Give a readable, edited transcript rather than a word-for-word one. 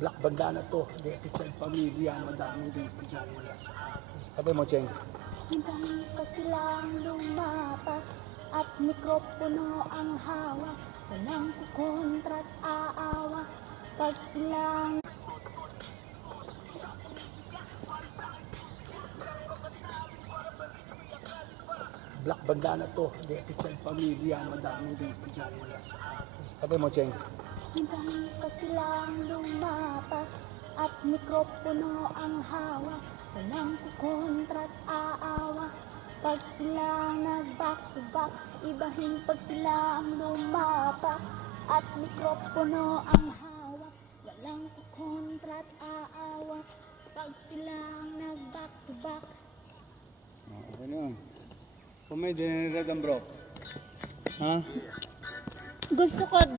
Black bandana to, Deficient Pamilya, madaming gangsta dyan mula sa sabi mo, Cheng. Hintay pa silang lumapas at mikropono ang hawak. Walang kukontra't aawa pag silang Black bandana to, Deficient Pamilya, madaming gangsta dyan mula sa sabi mo, Cheng. hintay pa silang lumapas at mikropono ang hawak. Walang kukontra't aawa pag silang nag-back to back. Ibahin pag silang lumapas at mikropono ang hawak. Walang kukontra't aawa pag silang nag-back to back. Okay na. Kung may dinirad ang bro. Ha? Gusto ko